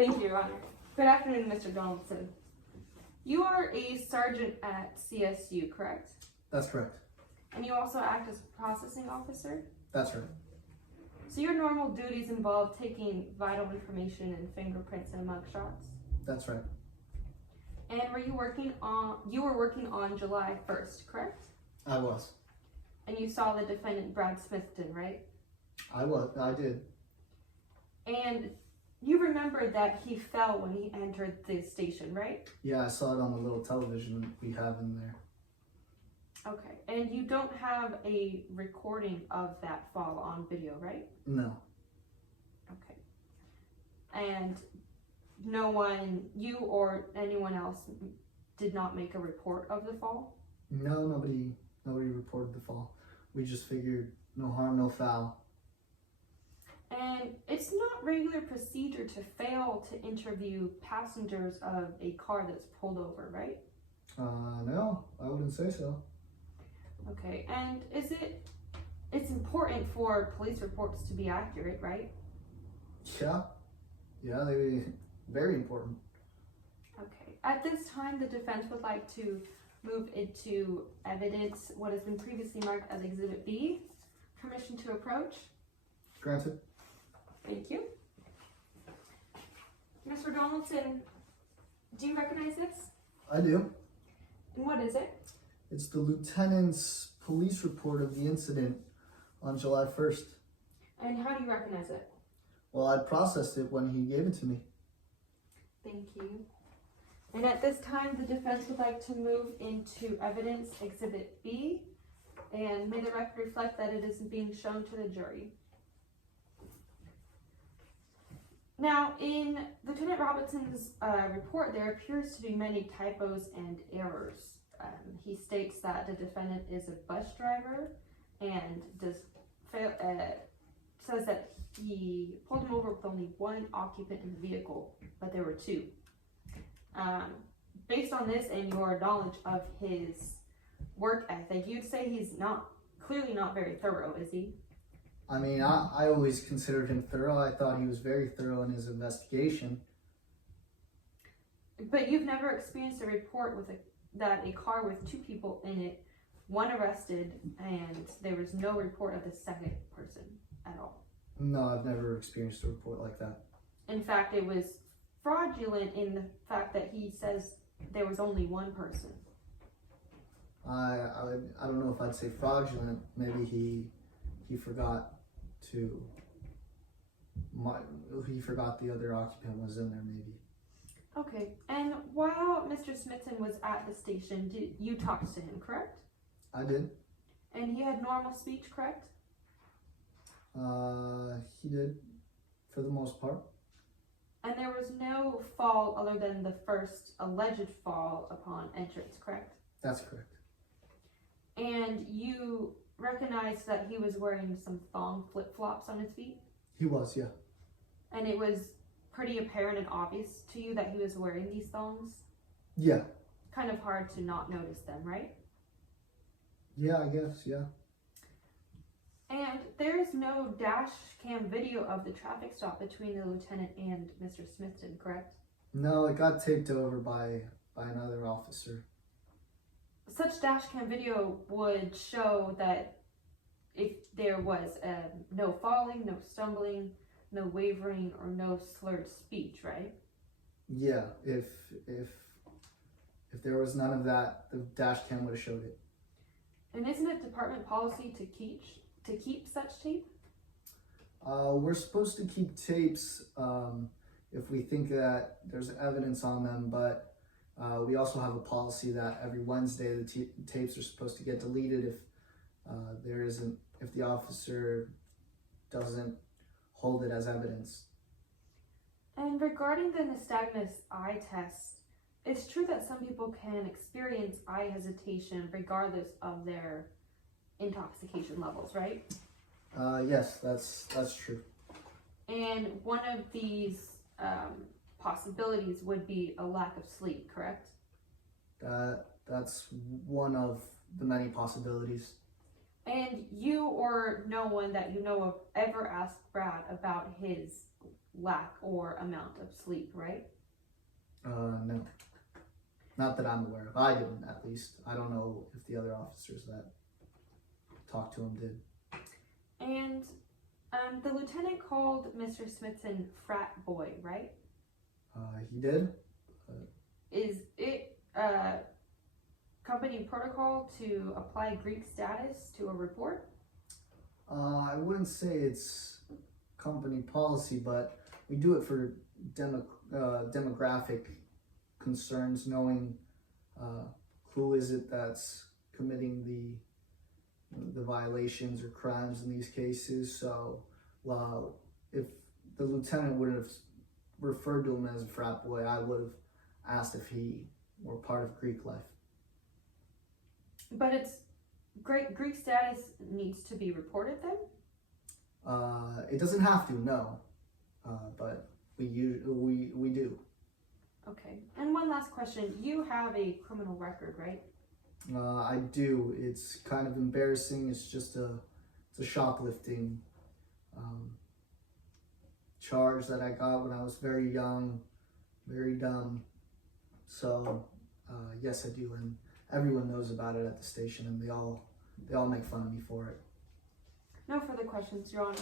Thank you, Your Honor. Good afternoon, Mr. Donaldson. You are a sergeant at CSU, correct? That's correct. And you also act as a processing officer? That's right. So your normal duties involve taking vital information and fingerprints and mugshots? That's right. And you were working on July 1st, correct? I was. And you saw the defendant, Brad Smithton, right? I did. And you remember that he fell when he entered the station, right? Yeah, I saw it on the little television we have in there. Okay. And you don't have a recording of that fall on video, right? No. Okay. And no one, you or anyone else, did not make a report of the fall? No, nobody reported the fall. We just figured no harm, no foul. And it's not regular procedure to fail to interview passengers of a car that's pulled over, right? No, I wouldn't say so. Okay, and it's important for police reports to be accurate, right? Yeah, they very important. Okay, at this time, the defense would like to move into evidence what has been previously marked as Exhibit B. Permission to approach? Granted. Thank you. Mr. Donaldson, do you recognize this? I do. And what is it? It's the lieutenant's police report of the incident on July 1st. And how do you recognize it? Well, I processed it when he gave it to me. Thank you. And at this time, the defense would like to move into evidence Exhibit B. And may the record reflect that it is being shown to the jury. Now, in Lieutenant Robinson's report, there appears to be many typos and errors. He states that the defendant is a bus driver and says that he pulled him over with only one occupant in the vehicle, but there were two. Based on this and your knowledge of his work ethic, you'd say he's clearly not very thorough, is he? I mean, I always considered him thorough. I thought he was very thorough in his investigation. But you've never experienced a report with that a car with two people in it, one arrested, and there was no report of the second person at all? No, I've never experienced a report like that. In fact, it was fraudulent in the fact that he says there was only one person. I don't know if I'd say fraudulent. Maybe he forgot he forgot the other occupant was in there, maybe. Okay, and while Mr. Smithson was at the station, you talked to him, correct? I did. And he had normal speech, correct? He did, for the most part. And there was no fall other than the first alleged fall upon entrance, correct? That's correct. And you recognized that he was wearing some thong flip-flops on his feet? He was, yeah. And it was pretty apparent and obvious to you that he was wearing these thongs? Yeah. Kind of hard to not notice them, right? Yeah, I guess, yeah. And there is no dash cam video of the traffic stop between the lieutenant and Mr. Smithson, correct? No, it got taped over by another officer. Such dash cam video would show that if there was no falling, no stumbling, no wavering, or no slurred speech, right? Yeah, if there was none of that, the dash cam would have showed it. And isn't it department policy to keep such tape? We're supposed to keep tapes if we think that there's evidence on them, but we also have a policy that every Wednesday the tapes are supposed to get deleted if the officer doesn't hold it as evidence. And regarding the nystagmus eye test, it's true that some people can experience eye hesitation regardless of their intoxication levels, right? Yes, that's true. And one of these possibilities would be a lack of sleep, correct? That's one of the many possibilities. And you or no one that you know of ever asked Brad about his lack or amount of sleep, right? No. Not that I'm aware of. I didn't, at least. I don't know if the other officers that talked to him did. And the lieutenant called Mr. Smithson frat boy, right? He did. Is it company protocol to apply Greek status to a report? I wouldn't say it's company policy, but we do it for demographic concerns, knowing who is it that's committing the violations or crimes in these cases. So, if the lieutenant would have referred to him as a frat boy, I would have asked if he were part of Greek life. But it's Greek status needs to be reported then? It doesn't have to, no, but we do. Okay. And one last question. You have a criminal record, right? I do. It's kind of embarrassing. It's just a shoplifting charge that I got when I was very young, very dumb. So yes, I do, and everyone knows about it at the station, and they all make fun of me for it. No further questions, Your Honor.